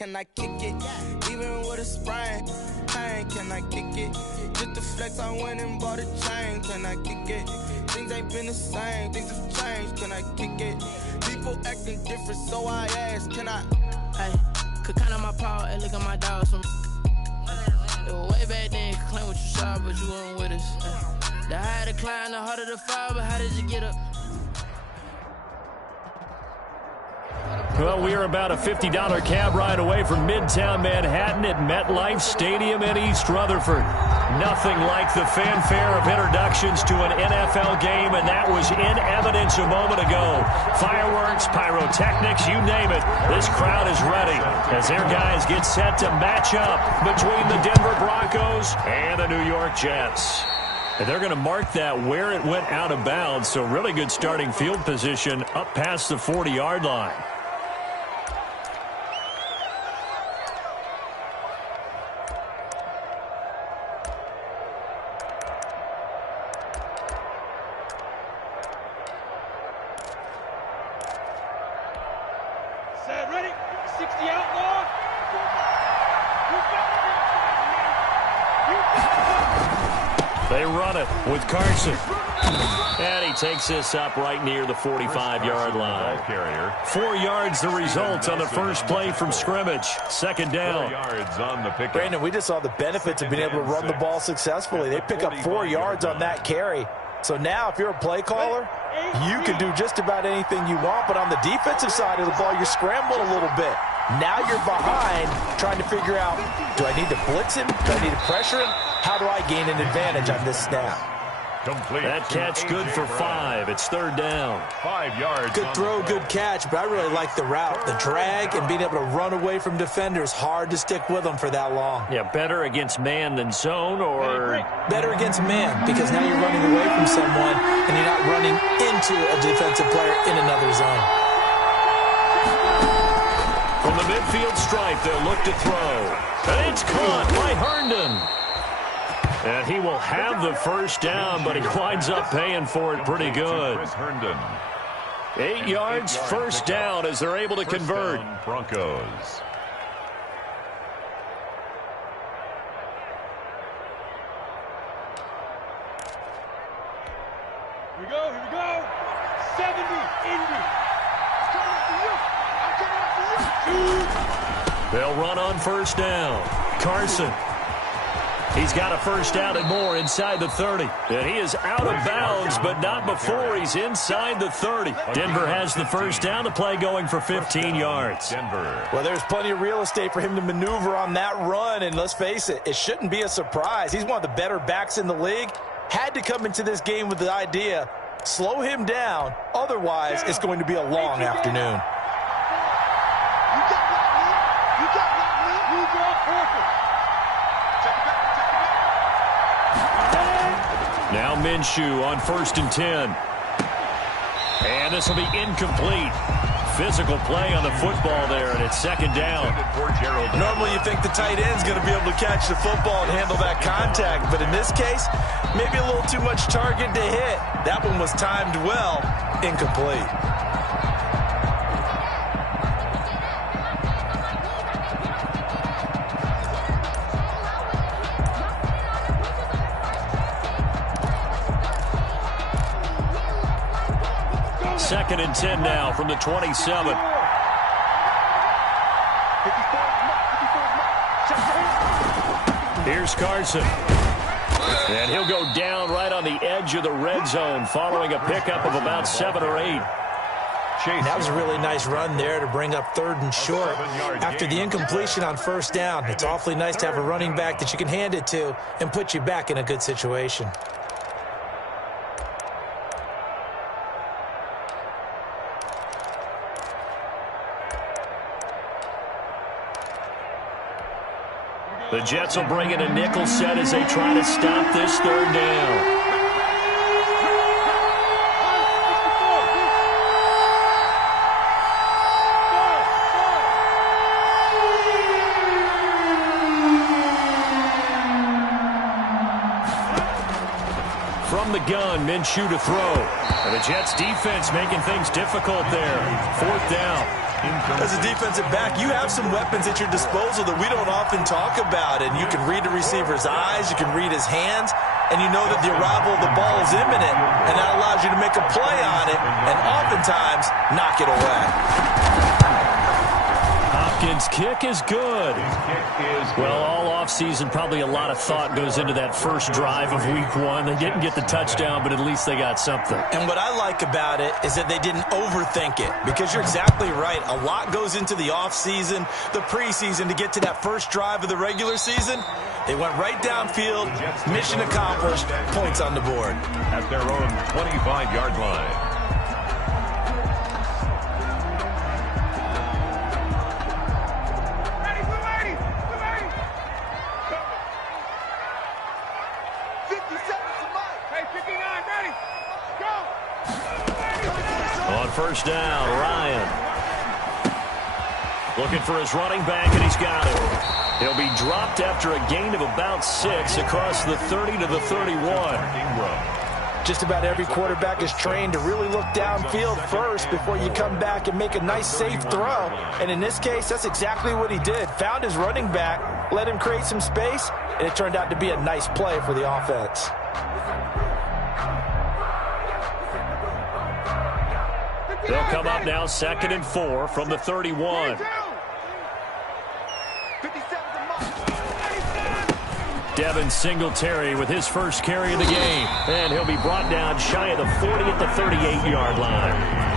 Can I kick it? Even with a sprain, pain, can I kick it? Just to flex, I went and bought a chain. Can I kick it? Things ain't been the same, things have changed. Can I kick it? People acting different, so I ask, can I? Hey, could count on my power, and look at my dogs. From it was way back then, could claim what you saw, but you weren't with us. The higher the climb, the harder the fall, but how did you get up? Well, we are about a $50 cab ride away from Midtown Manhattan at MetLife Stadium in East Rutherford. Nothing like the fanfare of introductions to an NFL game, and that was in evidence a moment ago. Fireworks, pyrotechnics, you name it. This crowd is ready as their guys get set to match up between the Denver Broncos and the New York Jets. And they're going to mark that where it went out of bounds, so really good starting field position up past the 40-yard line. They run it with Carson. And he takes this up right near the 45-yard line. 4 yards the result on the first play from scrimmage. Second down. 4 yards on the pickup. Brandon, we just saw the benefits of being able to run the ball successfully. They pick up 4 yards on that carry. So now if you're a play caller, you can do just about anything you want. But on the defensive side of the ball, you're scrambling a little bit. Now you're behind trying to figure out, do I need to blitz him? Do I need to pressure him? How do I gain an advantage on this snap? Complete. That catch good for 5. It's third down. 5 yards. Good throw, good catch, but I really like the route. The drag and being able to run away from defenders. Hard to stick with them for that long. Yeah, better against man than zone, or? Better against man, because now you're running away from someone and you're not running into a defensive player in another zone. From the midfield stripe, they'll look to throw. And it's caught by Herndon. And he will have the first down, but he winds up paying for it pretty good. 8 yards, first down as they're able to convert. Broncos. Here we go. 70, Indy. They'll run on first down. Carson. He's got a first down and more inside the 30. And he is out of bounds, but not before he's inside the 30. Denver has the first down. The play going for 15 yards. Well, there's plenty of real estate for him to maneuver on that run. And let's face it, it shouldn't be a surprise. He's one of the better backs in the league. Had to come into this game with the idea, slow him down. Otherwise, it's going to be a long afternoon. Now Minshew on 1st and 10. And this will be incomplete. Physical play on the football there, and it's second down. Normally you think the tight end's going to be able to catch the football and handle that contact, but in this case, maybe a little too much target to hit. That one was timed well, incomplete. Second and 10 now from the 27. Here's Carson. And he'll go down right on the edge of the red zone following a pickup of about 7 or 8. That was a really nice run there to bring up 3rd and short. After the incompletion on first down, it's awfully nice to have a running back that you can hand it to and put you back in a good situation. The Jets will bring in a nickel set as they try to stop this third down. From the gun, Minshew to throw. And the Jets defense making things difficult there. 4th down. As a defensive back, you have some weapons at your disposal that we don't often talk about, and you can read the receiver's eyes, you can read his hands, and you know that the arrival of the ball is imminent, and that allows you to make a play on it, and oftentimes knock it away. Hopkins' kick is good. Well, all offseason, probably a lot of thought goes into that first drive of week one. They didn't get the touchdown, but at least they got something. And what I like about it is that they didn't overthink it, because you're exactly right. A lot goes into the offseason, the preseason, to get to that first drive of the regular season. They went right downfield, mission accomplished, points on the board. At their own 25-yard line. On first down, Ryan. Looking for his running back, and he's got it. He'll be dropped after a gain of about 6 across the 30 to the 31. Just about every quarterback is trained to really look downfield first before you come back and make a nice, safe throw. And in this case, that's exactly what he did. Found his running back, let him create some space, and it turned out to be a nice play for the offense. They'll come up now 2nd and 4 from the 31. Devin Singletary with his first carry of the game. And he'll be brought down shy of the 40 at the 38-yard line.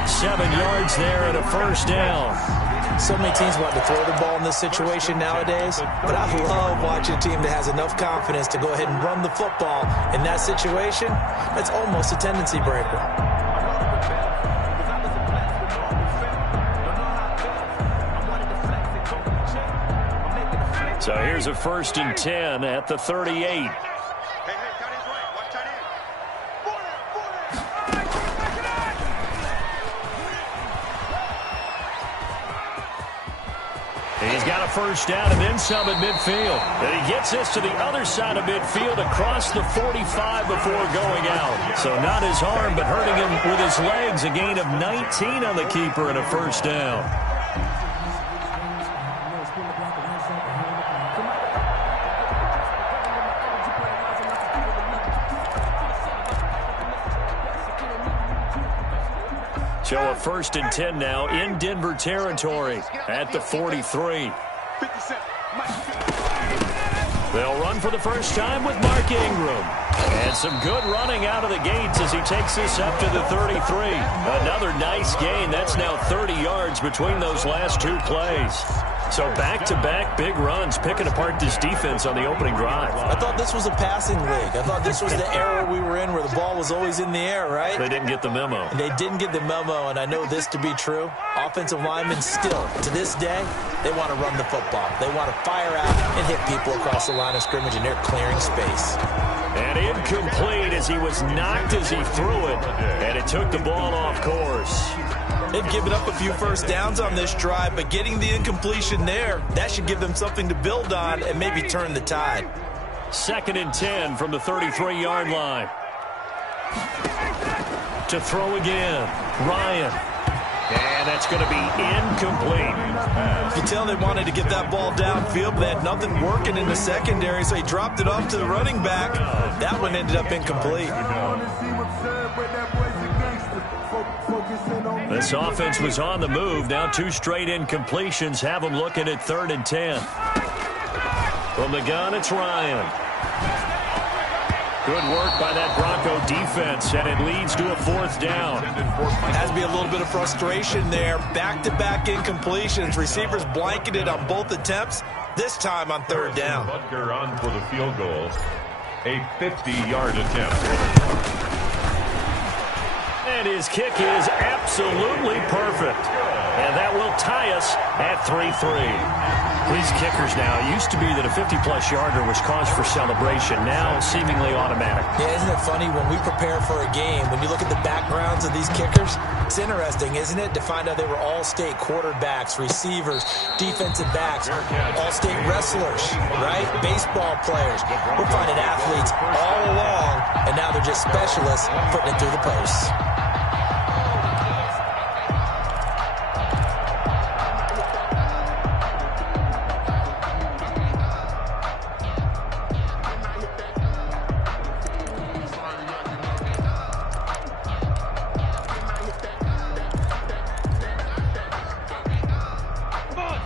7 yards there and a first down. So many teams want to throw the ball in this situation nowadays, but I love watching a team that has enough confidence to go ahead and run the football. In that situation, that's almost a tendency breaker. So here's a 1st and 10 at the 38. He's got a first down and then some at midfield. And he gets this to the other side of midfield across the 45 before going out. So not his arm, but hurting him with his legs. A gain of 19 on the keeper and a first down. So a 1st and 10 now in Denver territory at the 43. They'll run for the first time with Mark Ingram. And some good running out of the gates as he takes this up to the 33. Another nice gain. That's now 30 yards between those last 2 plays. So back-to-back big runs, picking apart this defense on the opening drive. I thought this was a passing league. I thought this was the era we were in where the ball was always in the air, right? They didn't get the memo. They didn't get the memo, and I know this to be true. Offensive linemen still, to this day, they want to run the football. They want to fire out and hit people across the line of scrimmage, and they're clearing space. And incomplete as he was knocked as he threw it, and it took the ball off course. They've given up a few first downs on this drive, but getting the incompletion there, that should give them something to build on and maybe turn the tide. 2nd and 10 from the 33-yard line. To throw again, Ryan. And that's going to be incomplete. You can tell they wanted to get that ball downfield, but they had nothing working in the secondary, so he dropped it off to the running back. That one ended up incomplete. This offense was on the move. Now 2 straight incompletions have them looking at 3rd and 10. From the gun, it's Ryan. Good work by that Bronco defense, and it leads to a 4th down. Has to be a little bit of frustration there. Back-to-back incompletions. Receivers blanketed on both attempts, this time on 3rd down. Butker on for the field goal. A 50-yard attempt. And his kick is absolutely perfect. And that will tie us at 3-3. These kickers now, it used to be that a 50-plus yarder was cause for celebration. Now seemingly automatic. Yeah, isn't it funny when we prepare for a game, when you look at the backgrounds of these kickers, it's interesting, isn't it, to find out they were all-state quarterbacks, receivers, defensive backs, all-state wrestlers, right? Baseball players. We're finding athletes all along, and now they're just specialists putting it through the posts.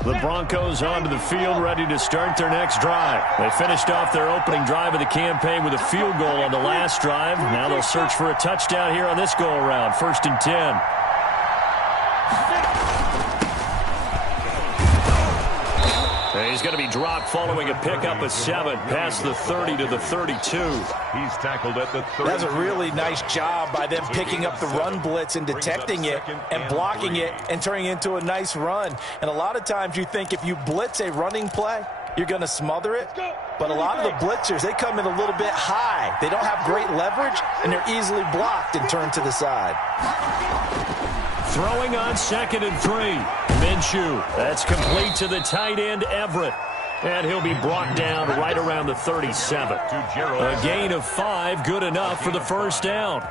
The Broncos onto the field, ready to start their next drive. They finished off their opening drive of the campaign with a field goal on the last drive. Now they'll search for a touchdown here on this go-around. 1st and 10. He's going to be dropped following a pickup of 7 past the 30 to the 32. He's tackled at the 30. That's a really nice job by them picking up the run blitz and detecting it and blocking it and turning it into a nice run. And a lot of times you think if you blitz a running play, you're going to smother it. But a lot of the blitzers, they come in a little bit high. They don't have great leverage, and they're easily blocked and turned to the side. Throwing on 2nd and 3. Minshew. That's complete to the tight end, Everett. And he'll be brought down right around the 37. A gain of 5, good enough for the first down.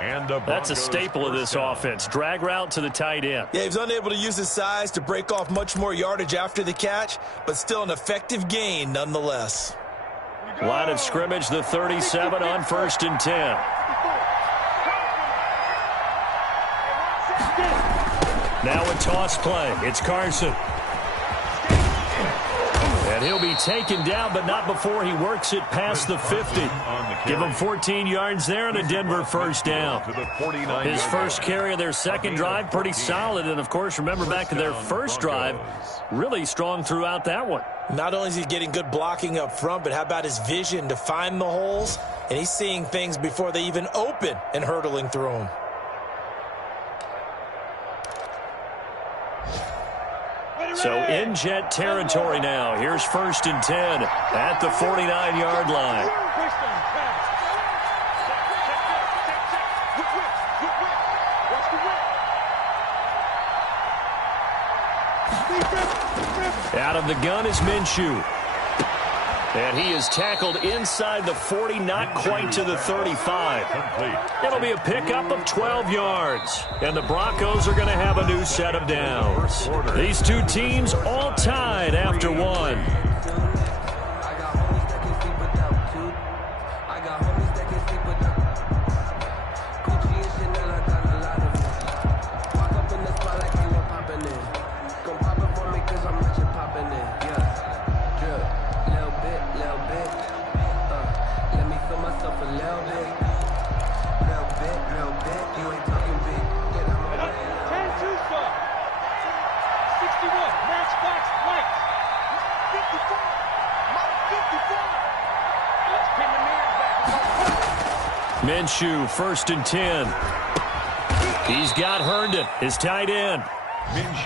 That's a staple of this offense. Drag route to the tight end. Yeah, he was unable to use his size to break off much more yardage after the catch, but still an effective gain nonetheless. Line of scrimmage, the 37 on 1st and 10. Now a toss play. It's Carson. And he'll be taken down, but not before he works it past the 50. Give him 14 yards there and a Denver first down. His first carry of their second drive, pretty solid. And, of course, remember back to their first drive, really strong throughout that one. Not only is he getting good blocking up front, but how about his vision to find the holes? And he's seeing things before they even open and hurtling through them. So in Jet territory now. Here's 1st and 10 at the 49-yard line. Out of the gun is Minshew. And he is tackled inside the 40, not quite to the 35. It'll be a pickup of 12 yards. And the Broncos are going to have a new set of downs. These two teams all tied after one. Minshew, 1st and 10. He's got Herndon, his tight end.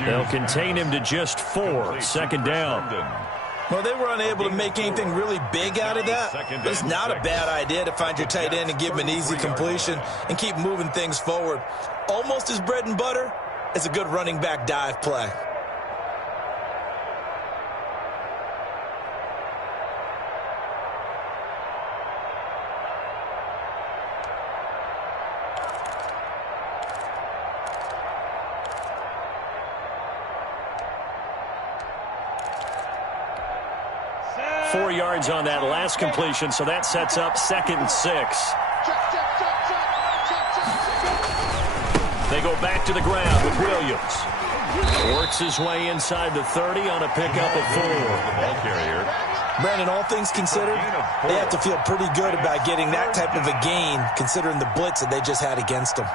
They'll contain him to just 4. 2nd down. Well, they were unable to make anything really big out of that, but it's not a bad idea to find your tight end and give him an easy completion and keep moving things forward. Almost as bread and butter as a good running back dive play. Yards on that last completion, so that sets up 2nd and 6. They go back to the ground with Williams. Works his way inside the 30 on a pickup of 4. Brandon, all things considered, they have to feel pretty good about getting that type of a gain, considering the blitz that they just had against them.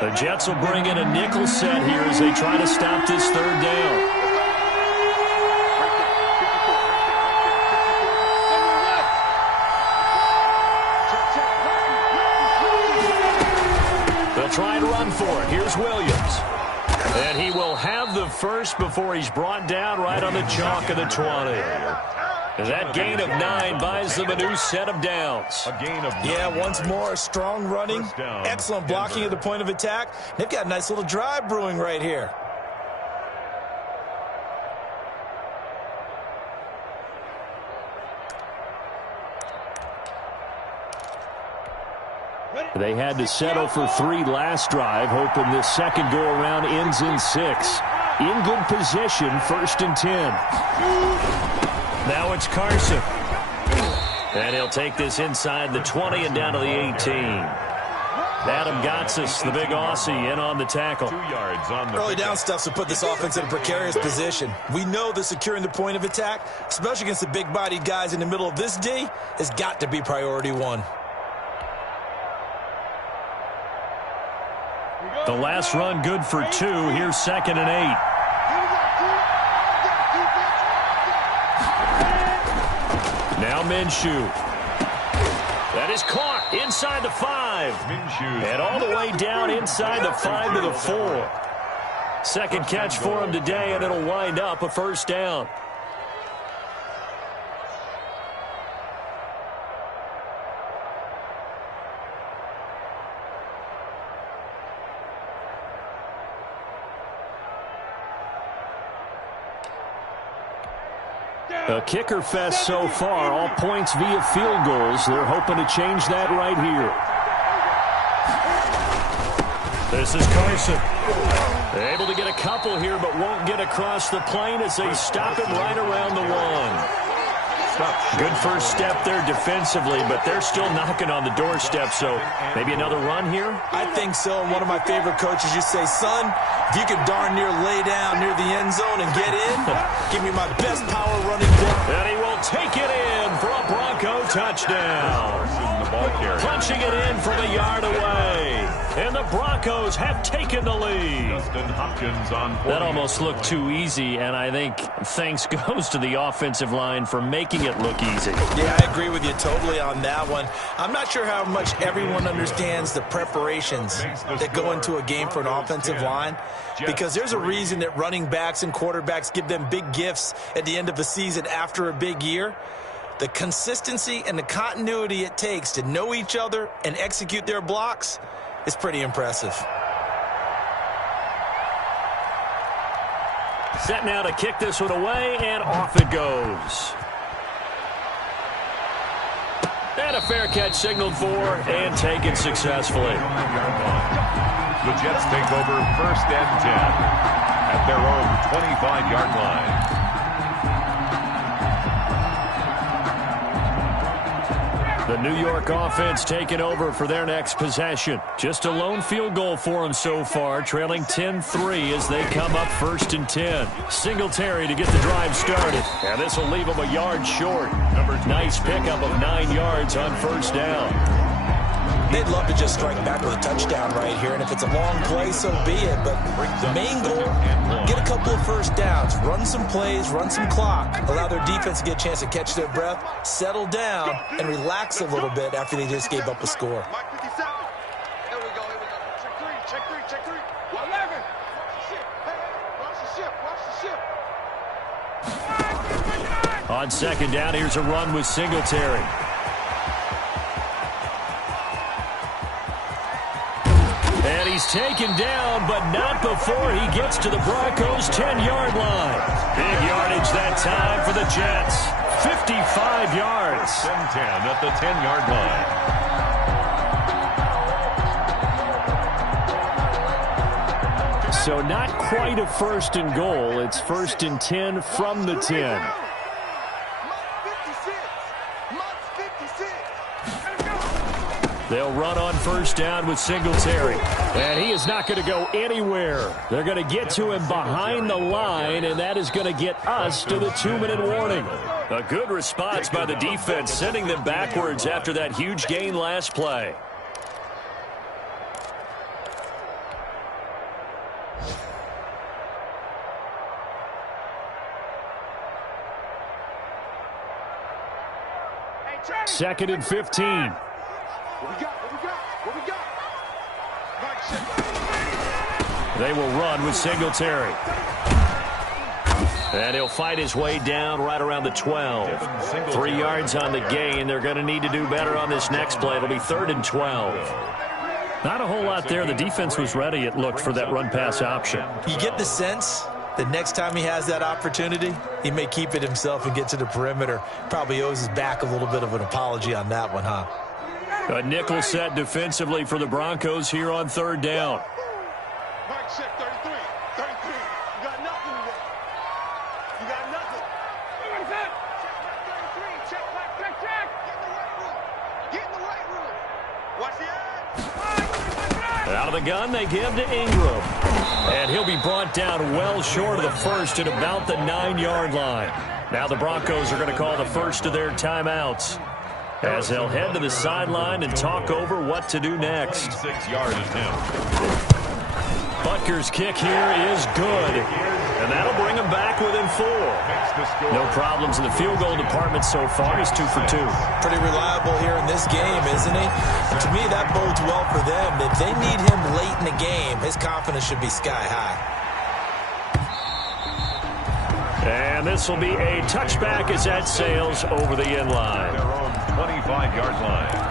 The Jets will bring in a nickel set here as they try to stop this 3rd down. They'll try to run for it. Here's Williams. And he will have the first before he's brought down right on the chalk of the 20. That gain of 9 buys them a new set of downs. Yeah, once more, strong running, excellent blocking at the point of attack. They've got a nice little drive brewing right here. They had to settle for 3 last drive, hoping this second go-around ends in 6. In good position, 1st and 10. Now it's Carson. And he'll take this inside the 20 and down to the 18. Adam Gotsis, the big Aussie, in on the tackle. 2 yards on the early down stuff to put this offense in a precarious position. We know that securing the point of attack, especially against the big-bodied guys in the middle of this D, has got to be priority one. The last run good for 2. Here's 2nd and 8. Now Minshew. That is caught inside the 5. Minshew. And all the way down inside the 5 to the 4. Second catch for him today, and it'll wind up a first down. A kicker fest so far, all points via field goals. They're hoping to change that right here. This is Carson. Able to get a couple here, but won't get across the plane as they stop him right around the 1. Good first step there defensively, but they're still knocking on the doorstep, so maybe another run here? I think so. And one of my favorite coaches used to say, son, if you can darn near lay down near the end zone and get in, give me my best power running back. And he will take it in for a Bronco touchdown. Punching it in from a yard away. And the Broncos have taken the lead. That almost looked too easy, and I think thanks goes to the offensive line for making it look easy. Yeah, I agree with you totally on that one. I'm not sure how much everyone understands the preparations that go into a game for an offensive line, because there's a reason that running backs and quarterbacks give them big gifts at the end of a season after a big year. The consistency and the continuity it takes to know each other and execute their blocks is pretty impressive. Set now to kick this one away, and off it goes. And a fair catch signaled for and taken successfully. The Jets take over 1st and 10 at their own 25-yard line. The New York offense taking over for their next possession. Just a lone field goal for them so far, trailing 10-3 as they come up 1st and 10. Singletary to get the drive started. And this will leave them a yard short. Nice pickup of 9 yards on 1st down. They'd love to just strike back with a touchdown right here, and if it's a long play, so be it. But the main goal, get a couple of first downs, run some plays, run some clock, allow their defense to get a chance to catch their breath, settle down, and relax a little bit after they just gave up a score. Here we go. Check three. 11. Watch the ship. On 2nd down, here's a run with Singletary. And he's taken down, but not before he gets to the Broncos' 10-yard line. Big yardage that time for the Jets. 55 yards. 10 at the 10-yard line. So not quite a 1st and goal. It's 1st and 10 from the 10. They'll run on 1st down with Singletary. And he is not going to go anywhere. They're going to get to him behind the line, and that is going to get us to the 2-minute warning. A good response by the defense, sending them backwards after that huge gain last play. Second and 15. What we got? They will run with Singletary. And he'll fight his way down right around the 12. 3 yards on the gain. They're going to need to do better on this next play. It'll be 3rd and 12. Not a whole lot there. The defense was ready, it looked, for that run-pass option. You get the sense that next time he has that opportunity, he may keep it himself and get to the perimeter. Probably owes his back a little bit of an apology on that one, huh? A nickel set defensively for the Broncos here on 3rd down. Mike, check 33. 33. You got nothing today. You got nothing. Out of the gun, they give to Ingram. And he'll be brought down well short of the first at about the 9-yard line. Now the Broncos are going to call the first of their timeouts, as they'll head to the sideline and talk over what to do next. 6-yard attempt. Butker's kick here is good, and that'll bring him back within 4. No problems in the field goal department so far. He's 2 for 2. Pretty reliable here in this game, isn't he? And to me, that bodes well for them. If they need him late in the game, his confidence should be sky high. And this will be a touchback as that sails over the end line. Their own 25-yard line.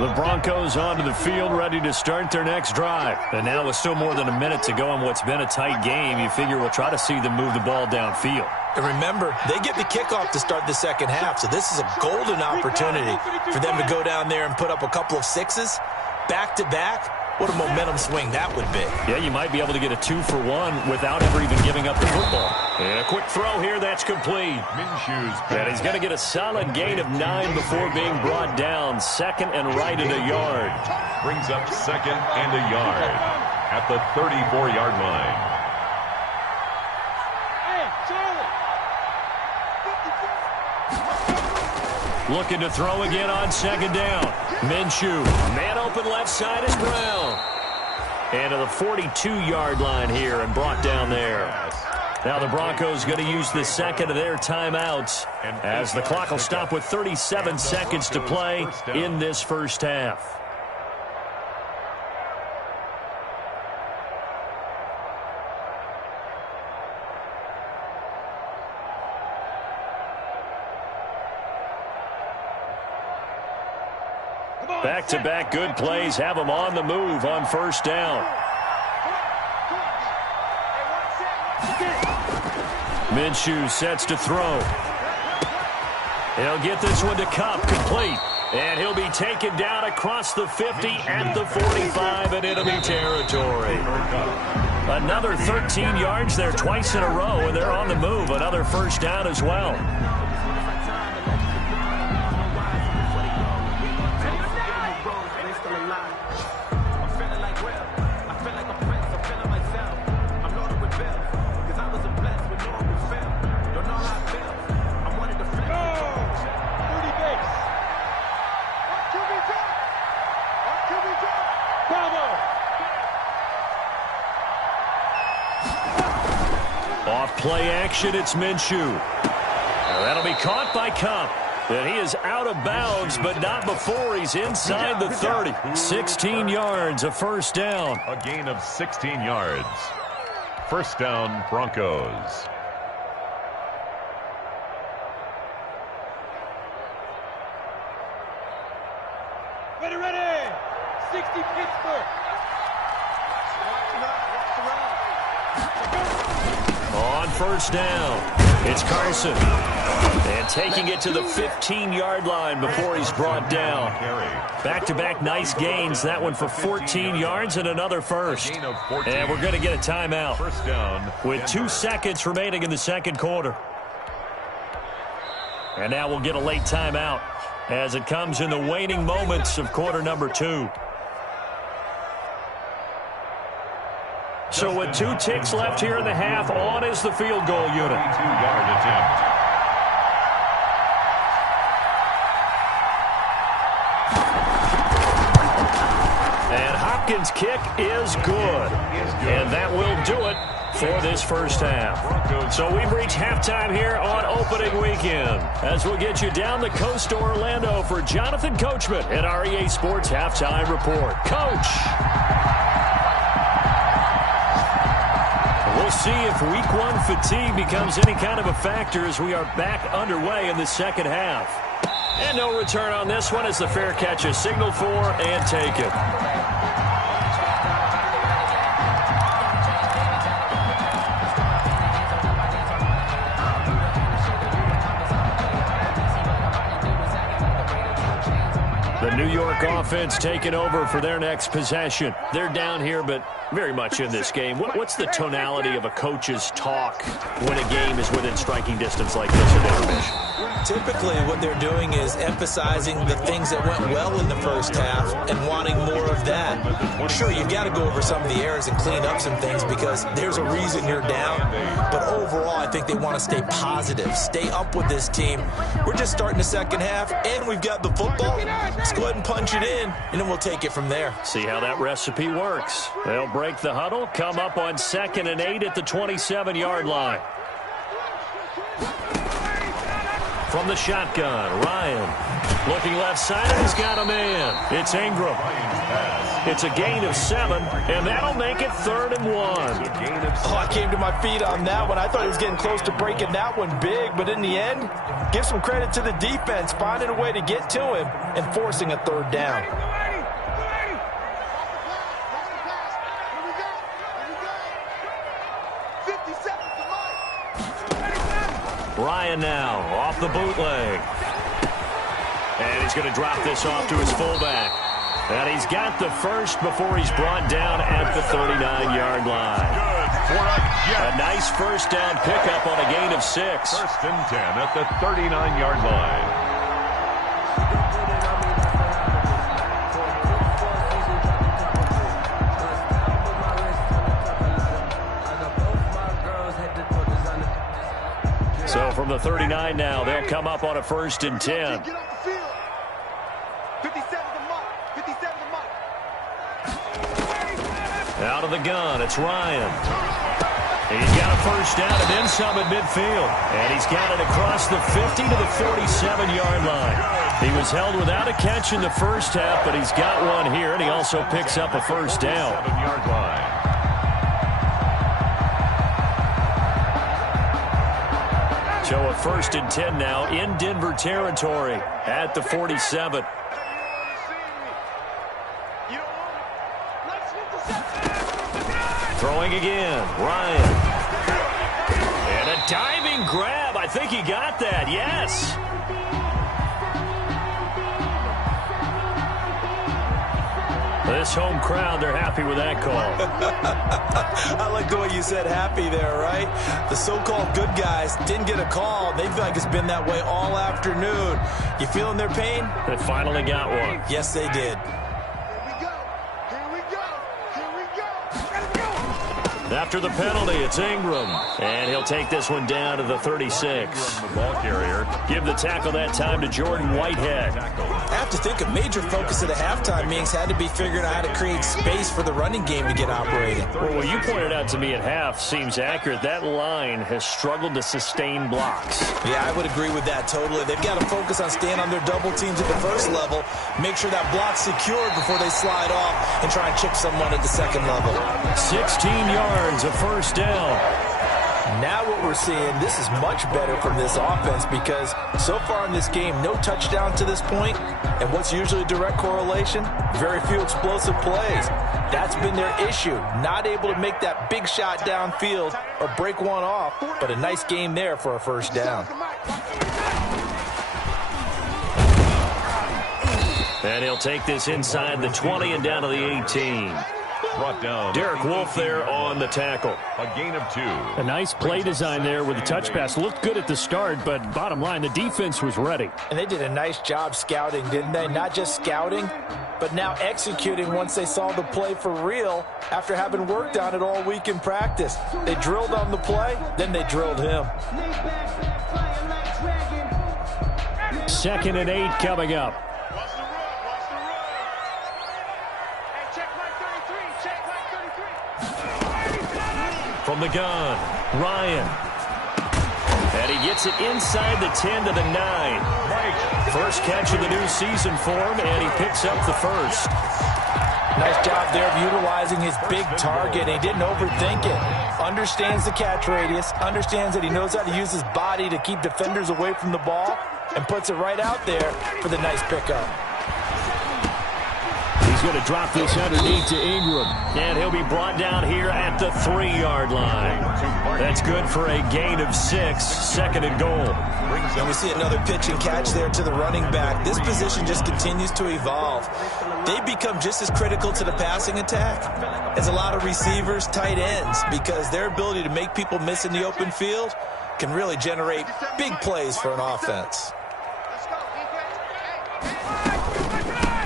The Broncos onto the field, ready to start their next drive. And now with still more than a minute to go in what's been a tight game, you figure we'll try to see them move the ball downfield. And remember, they get the kickoff to start the second half, so this is a golden opportunity for them to go down there and put up a couple of 6s back-to-back. What a momentum swing that would be. Yeah, you might be able to get a 2-for-1 without ever even giving up the football. And a quick throw here, that's complete. And he's going to get a solid gain of 9 before being brought down. Second and right at a yard. Brings up second and a yard at the 34-yard line. Looking to throw again on second down. Minshew, man open left side is Brown. And to the 42-yard line here and brought down there. Now the Broncos going to use the second of their timeouts as the clock will stop with 37 seconds to play in this first half. Back-to-back good plays have them on the move on first down. Minshew sets to throw. He'll get this one to Cup, complete. And he'll be taken down across the 50 at the 45 in enemy territory. Another 13 yards there twice in a row, and they're on the move. Another first down as well. Off play action, it's Minshew. Now that'll be caught by Cup. And he is out of bounds, but not before he's inside the 30. 16 yards, a first down. A gain of 16 yards. First down, Broncos. Ready. 60 Pittsburgh. On first down, it's Carson. And taking it to the 15-yard line before he's brought down. Back-to-back nice gains. That one for 14 yards and another first. And we're going to get a timeout First down with 2 seconds remaining in the second quarter. And now we'll get a late timeout as it comes in the waning moments of quarter number 2. So with 2 ticks left here in the half, on is the field goal unit. 2-yard attempt. And Hopkins' kick is good. And that will do it for this first half. So we've reached halftime here on opening weekend, as we'll get you down the coast to Orlando for Jonathan Coachman at our EA Sports Halftime Report. Coach! We'll see if week 1 fatigue becomes any kind of a factor as we are back underway in the second half. And no return on this one as the fair catch is signaled for and taken. Broncos offense taking over for their next possession. They're down here, but very much in this game. What's the tonality of a coach's talk when a game is within striking distance like this at intermission? Typically, what they're doing is emphasizing the things that went well in the first half and wanting more of that. Sure, you've got to go over some of the errors and clean up some things because there's a reason you're down. But overall, I think they want to stay positive, stay up with this team. We're just starting the second half, and we've got the football. Let's go ahead and punch it in, and then we'll take it from there. See how that recipe works. They'll break the huddle, come up on 2nd and 8 at the 27-yard line. From the shotgun, Ryan looking left side, and he's got a man. It's Ingram. It's a gain of 7, and that'll make it 3rd and 1. Oh, I came to my feet on that one. I thought he was getting close to breaking that one big, but in the end, give some credit to the defense, finding a way to get to him and forcing a 3rd down. Ryan now off the bootleg. And he's going to drop this off to his fullback. And he's got the first before he's brought down at the 39-yard line. A nice first down pickup on a gain of 6. 1st and 10 at the 39-yard line. So from the 39 now, they'll come up on a 1st and 10. Out of the gun, it's Ryan. He's got a first down and then some at midfield. And he's got it across the 50 to the 47-yard line. He was held without a catch in the first half, but he's got one here, and he also picks up a first down. 7-yard line. So a 1st and 10 now in Denver territory at the 47. Throwing again, Ryan. And a diving grab. I think he got that, yes. This home crowd, they're happy with that call. I like the way you said happy there, right? The so-called good guys didn't get a call. They feel like it's been that way all afternoon. You feeling their pain? They finally got one. Yes, they did. After the penalty, it's Ingram. And he'll take this one down to the 36. The ball carrier. Give the tackle that time to Jordan Whitehead. I have to think a major focus of the halftime meetings had to be figuring out how to create space for the running game to get operating. Well, what you pointed out to me at half seems accurate. That line has struggled to sustain blocks. Yeah, I would agree with that totally. They've got to focus on staying on their double teams at the first level, make sure that block's secured before they slide off and try and chip someone at the second level. 16 yards, a first down. Now what we're seeing, this is much better from this offense because so far in this game, no touchdown to this point, and what's usually a direct correlation? Very few explosive plays. That's been their issue, not able to make that big shot downfield or break one off, but a nice game there for a first down. And he'll take this inside the 20 and down to the 18. Brought down. Derek Wolfe there on the tackle. A gain of 2. A nice play design there with the touch pass. Looked good at the start, but bottom line, the defense was ready. And they did a nice job scouting, didn't they? Not just scouting, but now executing once they saw the play for real after having worked on it all week in practice. They drilled on the play, then they drilled him. 2nd and 8 coming up. From the gun, Ryan. And he gets it inside the 10 to the 9. First catch of the new season for him, and he picks up the first. Nice job there of utilizing his big target. He didn't overthink it. Understands the catch radius, understands that he knows how to use his body to keep defenders away from the ball, and puts it right out there for the nice pickup. He's He's going to drop this underneath to Ingram. And he'll be brought down here at the 3-yard line. That's good for a gain of 6, second and goal. And we see another pitch and catch there to the running back. This position just continues to evolve. They become just as critical to the passing attack as a lot of receivers, tight ends, because their ability to make people miss in the open field can really generate big plays for an offense.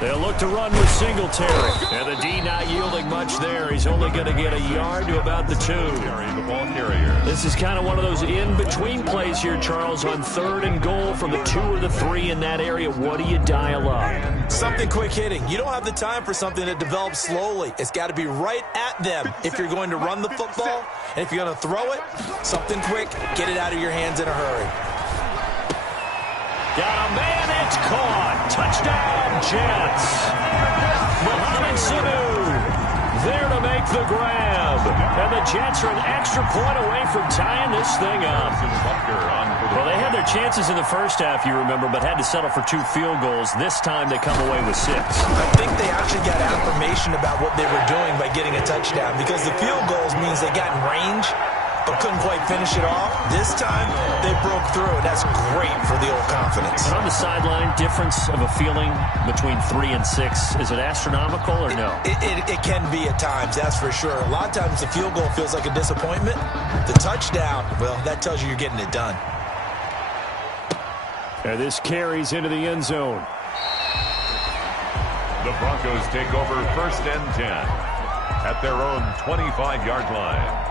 They'll look to run with Singletary. And the D not yielding much there. He's only going to get a yard to about the 2. The ball carrier. This is kind of one of those in-between plays here, Charles, on 3rd and goal from the 2 or the 3 in that area. What do you dial up? Something quick hitting. You don't have the time for something that develops slowly. It's got to be right at them if you're going to run the football. And if you're going to throw it, something quick, get it out of your hands in a hurry. Got a man, it's caught. Touchdown, Jets. Mohamed Sanu there to make the grab. And the Jets are an extra point away from tying this thing up. Well, they had their chances in the first half, you remember, but had to settle for 2 field goals. This time they come away with 6. I think they actually got affirmation about what they were doing by getting a touchdown, because the field goals means they got in range but couldn't quite finish it off. This time, they broke through, and that's great for the old confidence. And on the sideline, difference of a feeling between 3 and 6, is it astronomical or no? It can be at times, that's for sure. A lot of times the field goal feels like a disappointment. The touchdown, well, that tells you you're getting it done. And this carries into the end zone. The Broncos take over 1st and 10 at their own 25-yard line.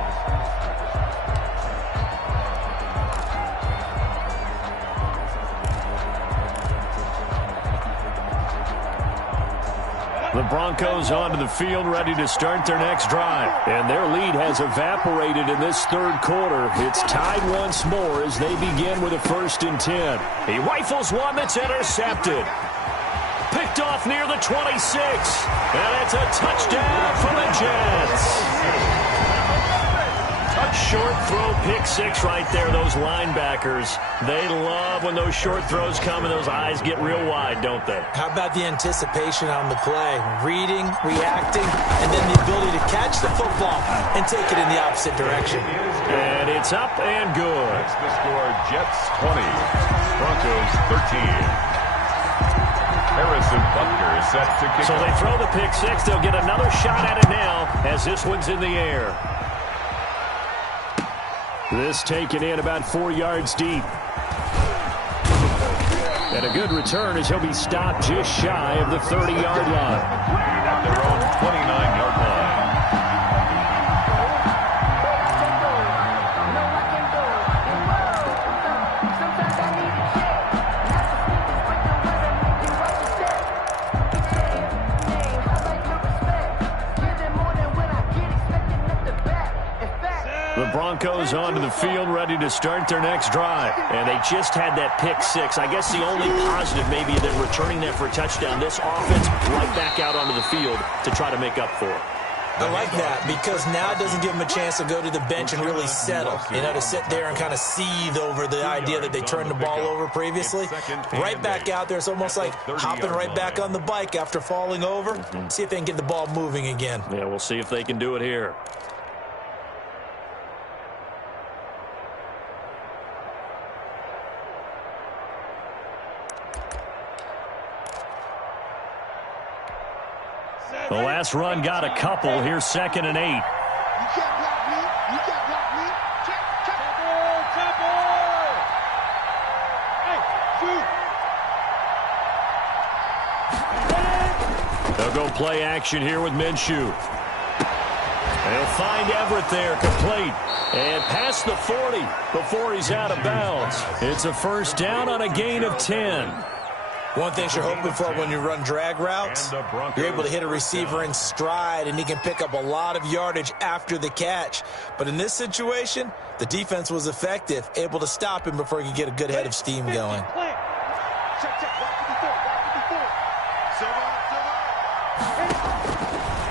The Broncos onto the field, ready to start their next drive. And their lead has evaporated in this 3rd quarter. It's tied once more as they begin with a 1st and 10. He rifles one that's intercepted. Picked off near the 26. And it's a touchdown for the Jets. Short throw, pick 6 right there. Those linebackers, they love when those short throws come and those eyes get real wide, don't they? How about the anticipation on the play? Reading, reacting, and then the ability to catch the football and take it in the opposite direction. And it's up and good. That's the score. Jets 20, Broncos 13. Harrison Butker is set to kick. So they throw the pick 6. They'll get another shot at it now as this one's in the air. This taken in about 4 yards deep. And a good return as he'll be stopped just shy of the 30-yard line. At their own 29-yard line. The Broncos onto the field, ready to start their next drive. And they just had that pick 6. I guess the only positive maybe than returning that for a touchdown. This offense right back out onto the field to try to make up for it. I like that, because now it doesn't give them a chance to go to the bench and really settle. You know, to sit there and kind of seethe over the idea that they turned the ball over previously. Right back out there. It's almost like hopping right back on the bike after falling over. See if they can get the ball moving again. Yeah, we'll see if they can do it here. The last run got a couple. Here's 2nd and 8. You can't block me. You can't block me. Check. Hey, shoot. They'll go play action here with Minshew. They'll find Everett there, complete. And past the 40 before he's out of bounds. It's a 1st down on a gain of 10. One thing you're hoping for when you run drag routes, you're able to hit a receiver in stride, and he can pick up a lot of yardage after the catch. But in this situation, the defense was effective, able to stop him before he could get a good head of steam going.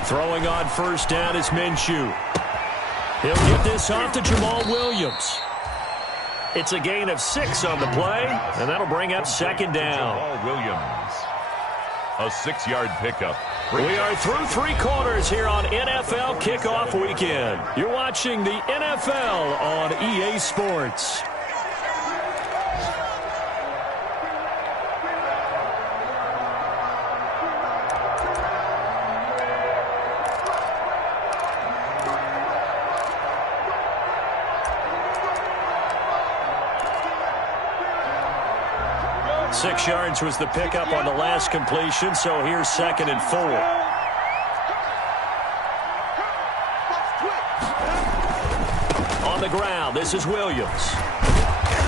Throwing on 1st down is Minshew. He'll get this off to Jamal Williams. It's a gain of 6 on the play, and that'll bring up 2nd down. Jamal Williams. A 6-yard pickup. We are through 3 quarters here on NFL Kickoff Weekend. You're watching the NFL on EA Sports. Six yards was the pickup on the last completion, so here's 2nd and 4. On the ground, this is Williams.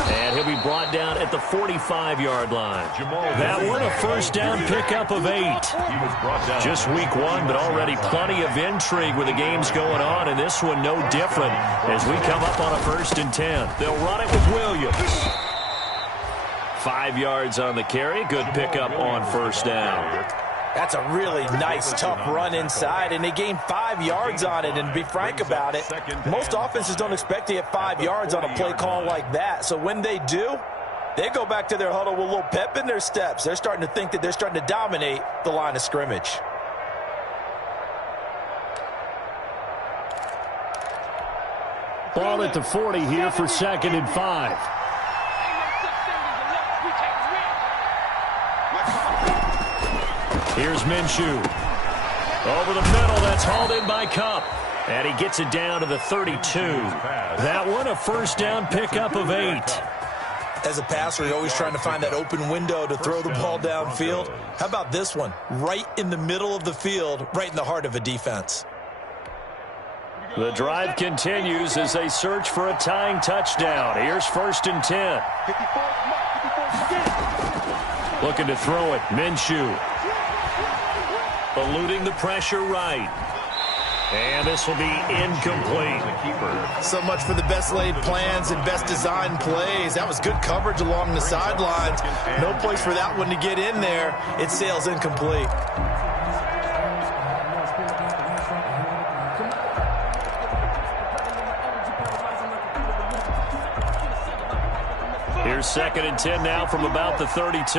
And he'll be brought down at the 45-yard line. That one a first down pickup of 8. Just week 1, but already plenty of intrigue with the games going on, and this one no different as we come up on a 1st and 10. They'll run it with Williams. 5 yards on the carry. Good pickup on first down. That's a really nice, tough run inside, and they gained 5 yards on it. And to be frank about it, most offenses don't expect to get 5 yards on a play call like that. So when they do, they go back to their huddle with a little pep in their steps. They're starting to think that they're starting to dominate the line of scrimmage. Ball at the 40 here for 2nd and 5. Here's Minshew. Over the middle, that's hauled in by Cup. And he gets it down to the 32. That one a first down pickup of 8. As a passer, you're always trying to find that open window to throw the ball downfield. How about this one? Right in the middle of the field, right in the heart of a defense. The drive continues as they search for a tying touchdown. Here's 1st and 10. Looking to throw it, Minshew. Eluding the pressure right. And this will be incomplete. So much for the best laid plans and best designed plays. That was good coverage along the sidelines. No place for that one to get in there. It sails incomplete. Here's 2nd and 10 now from about the 32.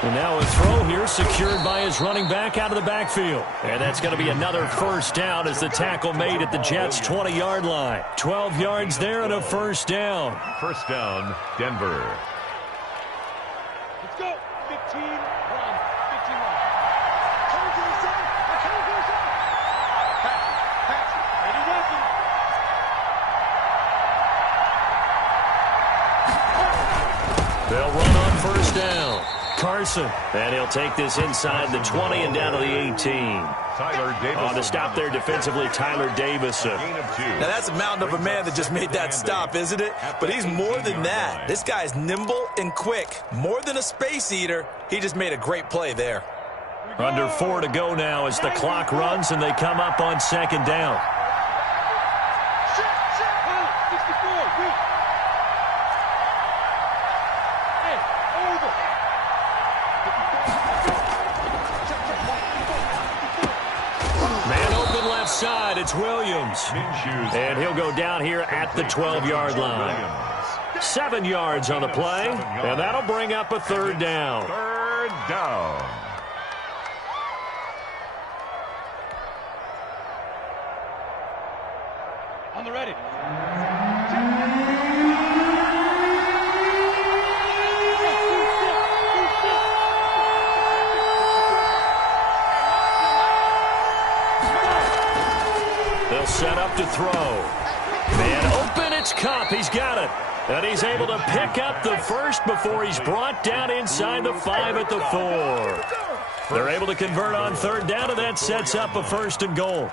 And now a throw here secured by his running back out of the backfield. And that's going to be another first down as the tackle made at the Jets' 20-yard line. 12 yards there and a first down. First down, Denver. Let's go. 15, run. 15, run. Pass it. Ready, weapon. They'll run on first down. Carson. And he'll take this inside the 20 and down to the 18. Tyler Davis. On to stop there defensively, Tyler Davison. Now that's a mountain of a man that just made that stop, isn't it? But he's more than that. This guy's nimble and quick. More than a space eater. He just made a great play there. Under 4 to go now as the clock runs and they come up on 2nd down. Side, it's Williams. And he'll go down here at the 12-yard line. 7 yards on the play, and that'll bring up a 3rd down. 3rd down. On the ready. Set up to throw. Man open, it's Cup. He's got it. And he's able to pick up the first before he's brought down inside the 5 at the 4. They're able to convert on 3rd down, and that sets up a 1st and goal.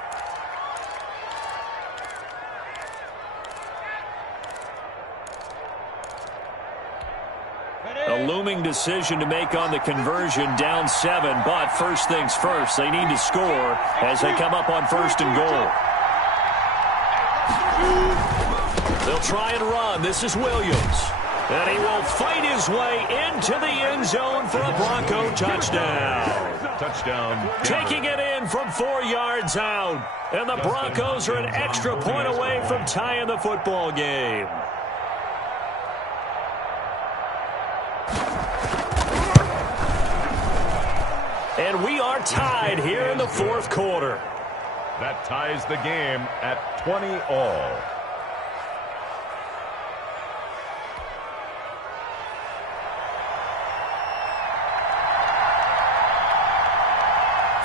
A looming decision to make on the conversion, down 7. But first things first, they need to score as they come up on 1st and goal. They'll try and run. This is Williams. And he will fight his way into the end zone for a Bronco touchdown. Touchdown. Taking it in from 4 yards out. And the Broncos are an extra point away from tying the football game. And we are tied here in the fourth quarter. That ties the game at 20-all.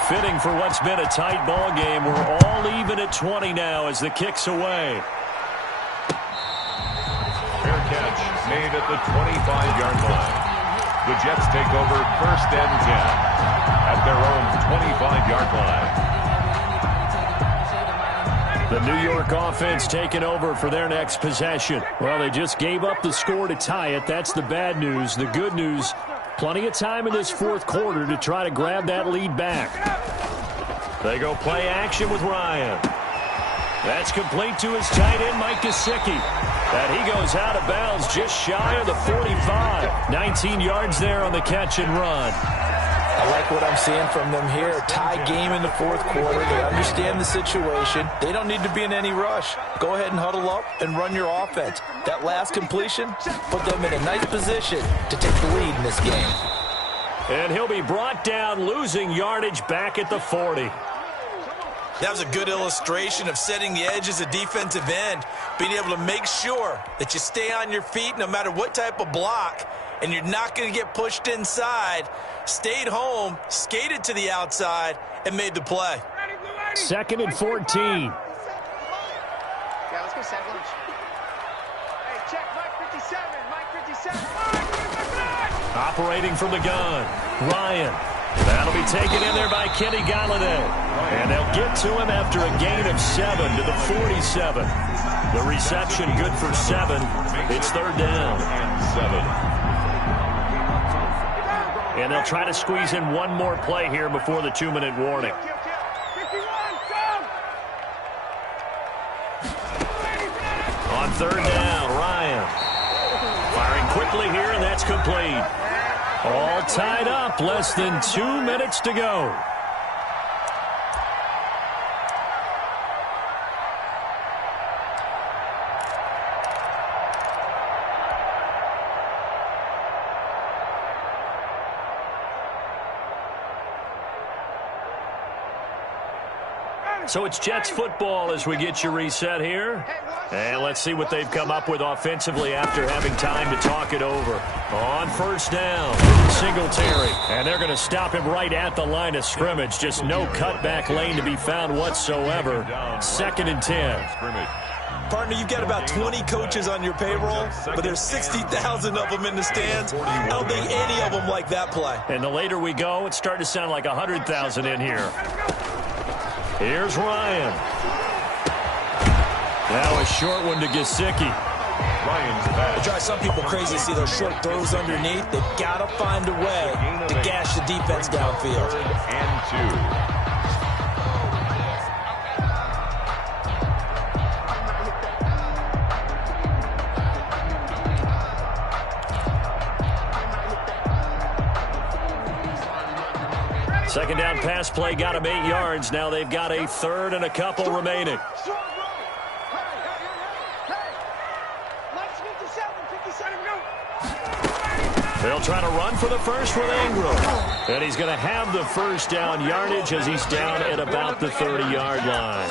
Fitting for what's been a tight ball game. We're all even at 20 now as the kick's away. Fair catch made at the 25-yard line. The Jets take over first and 10 at their own 25-yard line. The New York offense taking over for their next possession. Well, they just gave up the score to tie it. That's the bad news. The good news, plenty of time in this fourth quarter to try to grab that lead back. They go play action with Ryan. That's complete to his tight end, Mike Gesicki. And he goes out of bounds just shy of the 45. 19 yards there on the catch and run. I like what I'm seeing from them here. Tie game in the fourth quarter. They understand the situation. They don't need to be in any rush. Go ahead and huddle up and run your offense. That last completion put them in a nice position to take the lead in this game. And he'll be brought down, losing yardage back at the 40. That was a good illustration of setting the edge as a defensive end, being able to make sure that you stay on your feet no matter what type of block, and you're not going to get pushed inside. Stayed home, skated to the outside, and made the play. 2nd and 14. Yeah, let's go set lunch. Hey, check Mike 57. Mike 57. Operating from the gun, Ryan. That'll be taken in there by Kenny Galladay. And they'll get to him after a gain of 7 to the 47. The reception good for 7. It's 3rd down. And 7. And they'll try to squeeze in one more play here before the 2-minute warning. On 3rd down, Ryan. Firing quickly here, and that's complete. All tied up, less than 2 minutes to go. So it's Jets football as we get you reset here. And let's see what they've come up with offensively after having time to talk it over. On 1st down, Singletary. And they're going to stop him right at the line of scrimmage. Just no cutback lane to be found whatsoever. 2nd and 10. Partner, you've got about 20 coaches on your payroll, but there's 60,000 of them in the stands. I don't think any of them like that play. And the later we go, it's starting to sound like 100,000 in here. Here's Ryan. Now a short one to Gesicki. It drives some people crazy to see those short throws underneath. They've got to find a way to gash the defense downfield. 3rd and 2. 2nd down pass play got him 8 yards. Now they've got a 3rd and a couple remaining. They'll try to run for the first with Ingram. And he's going to have the 1st down yardage as he's down at about the 30-yard line.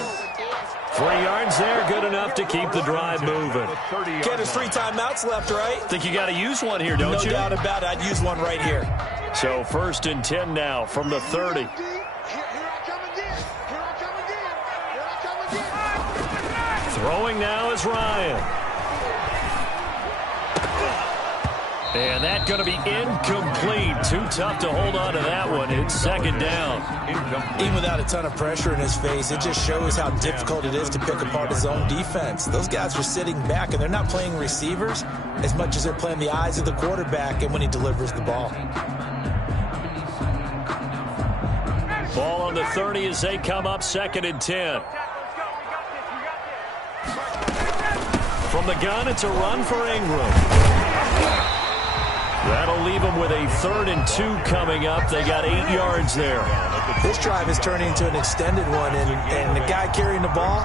3 yards there, good enough to keep the drive moving. Ken, there's 3 timeouts left, right? Think you got to use one here, don't you? No doubt about it. I'd use one right here. So 1st and 10 now from the 30. Throwing now is Ryan. And that's going to be incomplete. Too tough to hold on to that one. It's 2nd down. Even without a ton of pressure in his face, it just shows how difficult it is to pick apart his own defense. Those guys are sitting back, and they're not playing receivers as much as they're playing the eyes of the quarterback and when he delivers the ball. Ball on the 30 as they come up 2nd and 10. From the gun, it's a run for Ingram. That'll leave them with a 3rd and 2 coming up. They got 8 yards there. This drive is turning into an extended one, and the guy carrying the ball,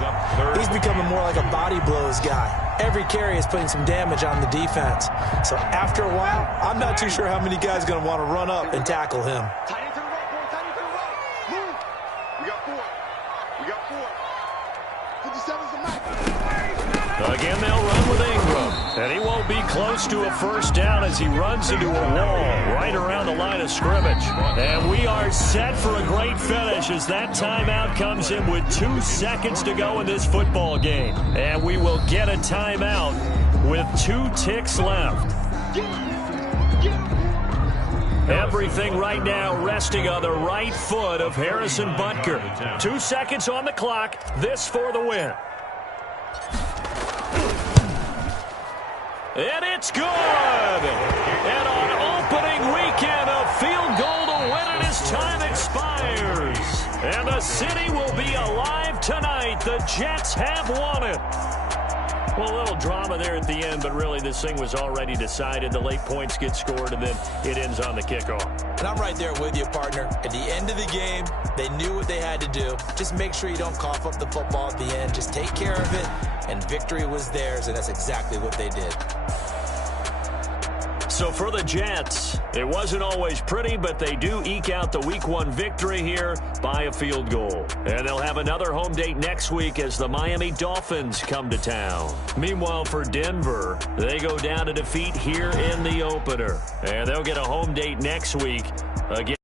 he's becoming more like a body blows guy. Every carry is putting some damage on the defense. So after a while, I'm not too sure how many guys are going to want to run up and tackle him. Tight end to the right, boy. Tight end to the right. Move. We got 4. We got 4. 57's the mic. Again, they'll run with Ingram. And he won't be close to a first down as he runs into a wall right around the line of scrimmage. And we are set for a great finish as that timeout comes in with 2 seconds to go in this football game. And we will get a timeout with 2 ticks left. Everything right now resting on the right foot of Harrison Butker. 2 seconds on the clock. This for the win. And it's good! And on opening weekend, a field goal to win it as time expires. And the city will be alive tonight. The Jets have won it. Well, a little drama there at the end, but really this thing was already decided. The late points get scored, and then it ends on the kickoff. And I'm right there with you, partner. At the end of the game, they knew what they had to do. Just make sure you don't cough up the football at the end. Just take care of it, and victory was theirs, and that's exactly what they did. So for the Jets, it wasn't always pretty, but they do eke out the Week 1 victory here by a field goal. And they'll have another home date next week as the Miami Dolphins come to town. Meanwhile, for Denver, they go down to defeat here in the opener. And they'll get a home date next week again.